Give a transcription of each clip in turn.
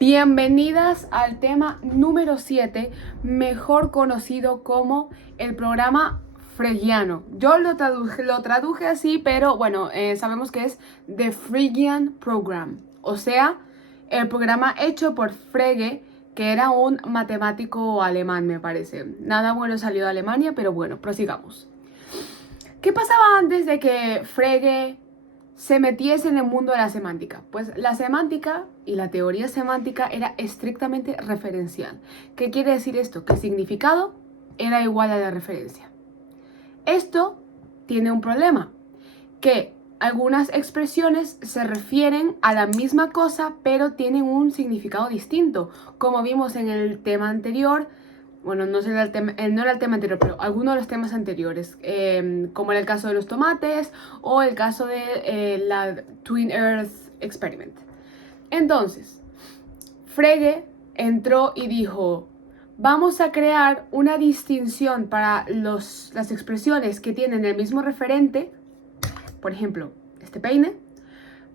Bienvenidas al tema número 7, mejor conocido como el programa Phrygiano. Yo lo traduje así, pero bueno, sabemos que es The Phrygian Program, o sea, el programa hecho por Frege, que era un matemático alemán, me parece. Nada bueno salió de Alemania, pero bueno, prosigamos. ¿Qué pasaba antes de que Frege se metiese en el mundo de la semántica? Pues la semántica y la teoría semántica era estrictamente referencial. ¿Qué quiere decir esto? Que el significado era igual a la referencia. Esto tiene un problema, que algunas expresiones se refieren a la misma cosa, pero tienen un significado distinto, como vimos en el tema anterior. Bueno, no era el tema anterior, pero algunos de los temas anteriores, como era el caso de los tomates o el caso de la Twin Earth Experiment. Entonces, Frege entró y dijo, vamos a crear una distinción para las expresiones que tienen el mismo referente, por ejemplo, este peine,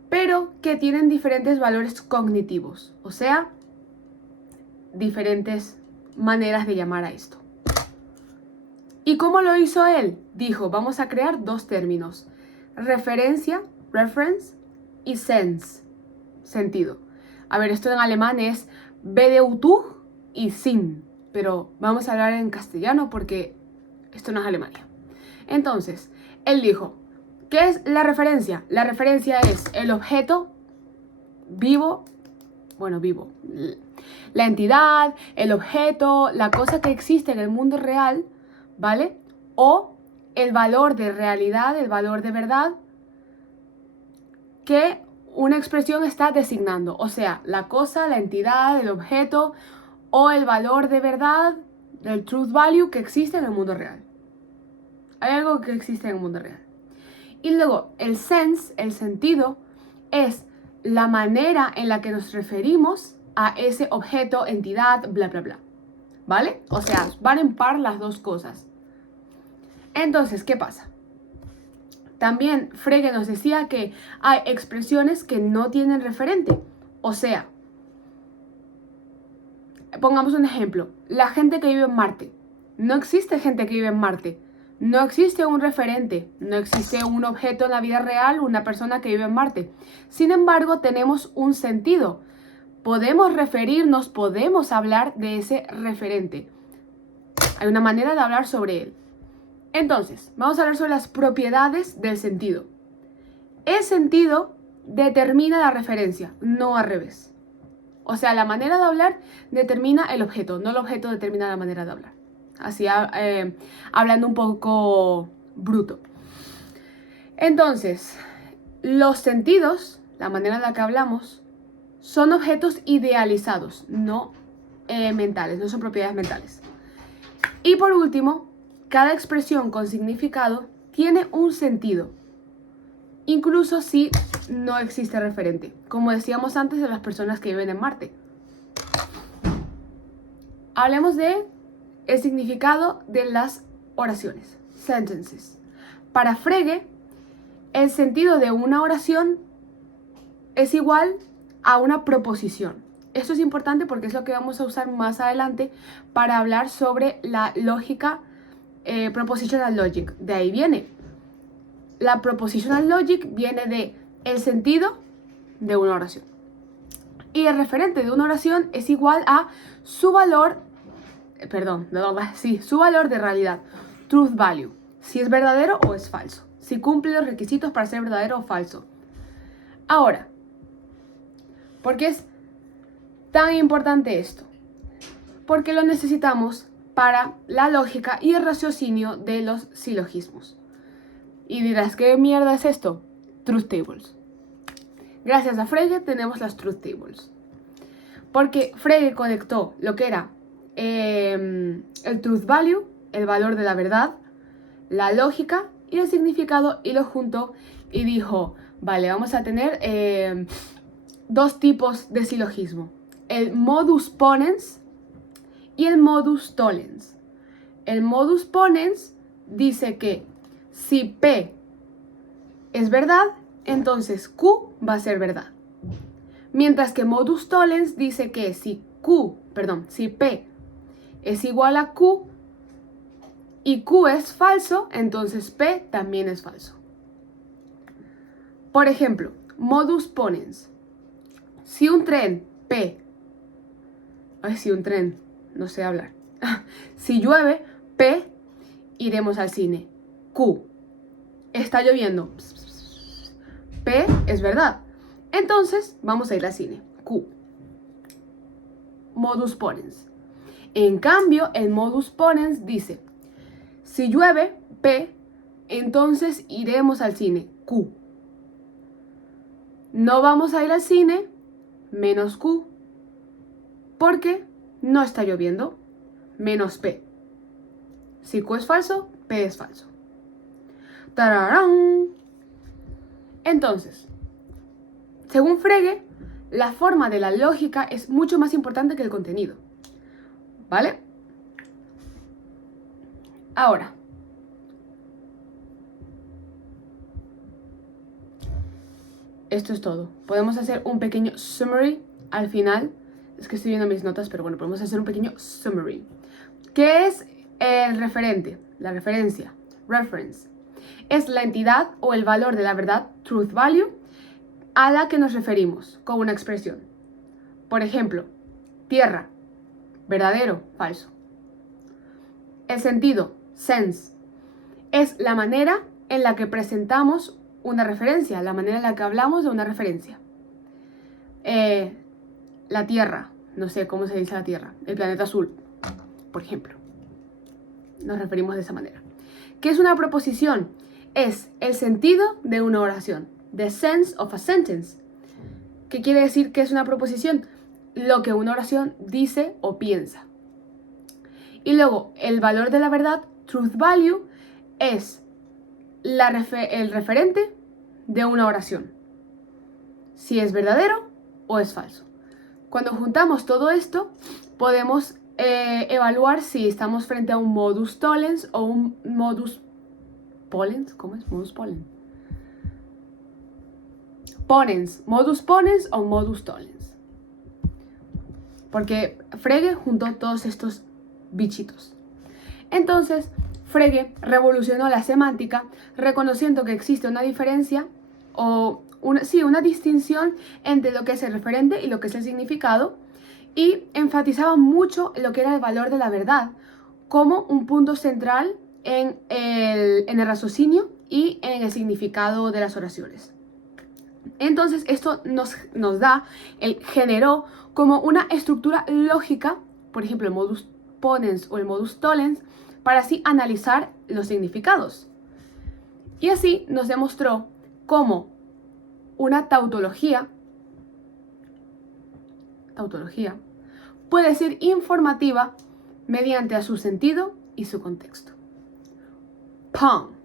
pero que tienen diferentes valores cognitivos, o sea, diferentes maneras de llamar a esto. ¿Y cómo lo hizo él? Dijo, vamos a crear dos términos, referencia, reference, y sense, sentido. A ver, esto en alemán es Bedeutung y Sinn, pero vamos a hablar en castellano porque esto no es Alemania. Entonces, él dijo, ¿qué es la referencia? La referencia es el objeto vivo, la entidad, el objeto, la cosa que existe en el mundo real, ¿vale? O el valor de realidad, el valor de verdad que una expresión está designando. O sea, la cosa, la entidad, el objeto o el valor de verdad, el truth value que existe en el mundo real. Hay algo que existe en el mundo real. Y luego, el sense, el sentido, es la manera en la que nos referimos a ese objeto, entidad, bla, bla, bla. ¿Vale? O sea, van en par las dos cosas. Entonces, ¿qué pasa? También Frege nos decía que hay expresiones que no tienen referente. O sea, pongamos un ejemplo. La gente que vive en Marte. No existe gente que vive en Marte. No existe un referente, no existe un objeto en la vida real, una persona que vive en Marte. Sin embargo, tenemos un sentido. Podemos referirnos, podemos hablar de ese referente. Hay una manera de hablar sobre él. Entonces, vamos a hablar sobre las propiedades del sentido. El sentido determina la referencia, no al revés. O sea, la manera de hablar determina el objeto, no el objeto determina la manera de hablar. Así, hablando un poco bruto. Entonces, los sentidos, la manera en la que hablamos, son objetos idealizados, no mentales, no son propiedades mentales. Y por último, cada expresión con significado tiene un sentido, incluso si no existe referente, como decíamos antes de las personas que viven en Marte. Hablemos de el significado de las oraciones, sentences. Para Frege, el sentido de una oración es igual a una proposición. Esto es importante porque es lo que vamos a usar más adelante para hablar sobre la lógica propositional logic. De ahí viene. La propositional logic viene de el sentido de una oración. Y el referente de una oración es igual a su valor, su valor de realidad, truth value, si es verdadero o es falso, si cumple los requisitos para ser verdadero o falso. Ahora, ¿por qué es tan importante esto? Porque lo necesitamos para la lógica y el raciocinio de los silogismos. Y dirás, ¿qué mierda es esto? Truth tables. Gracias a Frege tenemos las truth tables. Porque Frege conectó lo que era el truth value, el valor de la verdad, la lógica y el significado, y lo juntó y dijo, vale, vamos a tener dos tipos de silogismo. El modus ponens y el modus tollens. El modus ponens dice que si P es verdad, entonces Q va a ser verdad. Mientras que modus tollens dice que si P es igual a Q y Q es falso, entonces P también es falso. Por ejemplo, modus ponens. Si un tren no sé hablar. Si llueve, P, iremos al cine. Q, está lloviendo. P es verdad. Entonces, vamos a ir al cine. Q. Modus ponens. En cambio, el modus ponens dice, si llueve, P, entonces iremos al cine. Q. No vamos a ir al cine, menos Q. Porque no está lloviendo, menos P. Si Q es falso, P es falso. ¡Tararán! Entonces, según Frege, la forma de la lógica es mucho más importante que el contenido. ¿Vale? Ahora, esto es todo. Podemos hacer un pequeño summary al final. Es que estoy viendo mis notas, pero bueno, podemos hacer un pequeño summary. ¿Qué es el referente? La referencia. Reference. Es la entidad o el valor de la verdad, truth value, a la que nos referimos con una expresión. Por ejemplo, tierra, verdadero, falso. El sentido, sense, es la manera en la que presentamos una referencia, la manera en la que hablamos de una referencia. La Tierra, no sé cómo se dice la Tierra, el planeta azul, por ejemplo. Nos referimos de esa manera. ¿Qué es una proposición? Es el sentido de una oración. The sense of a sentence. ¿Qué quiere decir que es una proposición? Lo que una oración dice o piensa. Y luego, el valor de la verdad, truth value, es el referente de una oración. Si es verdadero o es falso. Cuando juntamos todo esto, podemos evaluar si estamos frente a un modus tollens o un modus ponens. ¿Cómo es? Modus ponens. Modus ponens o modus tollens. Porque Frege juntó todos estos bichitos. Entonces, Frege revolucionó la semántica reconociendo que existe una diferencia o una distinción entre lo que es el referente y lo que es el significado, y enfatizaba mucho lo que era el valor de la verdad como un punto central en el raciocinio y en el significado de las oraciones. Entonces esto generó como una estructura lógica, por ejemplo el modus ponens o el modus tollens, para así analizar los significados. Y así nos demostró cómo una tautología puede ser informativa mediante a su sentido y su contexto. ¡Pum!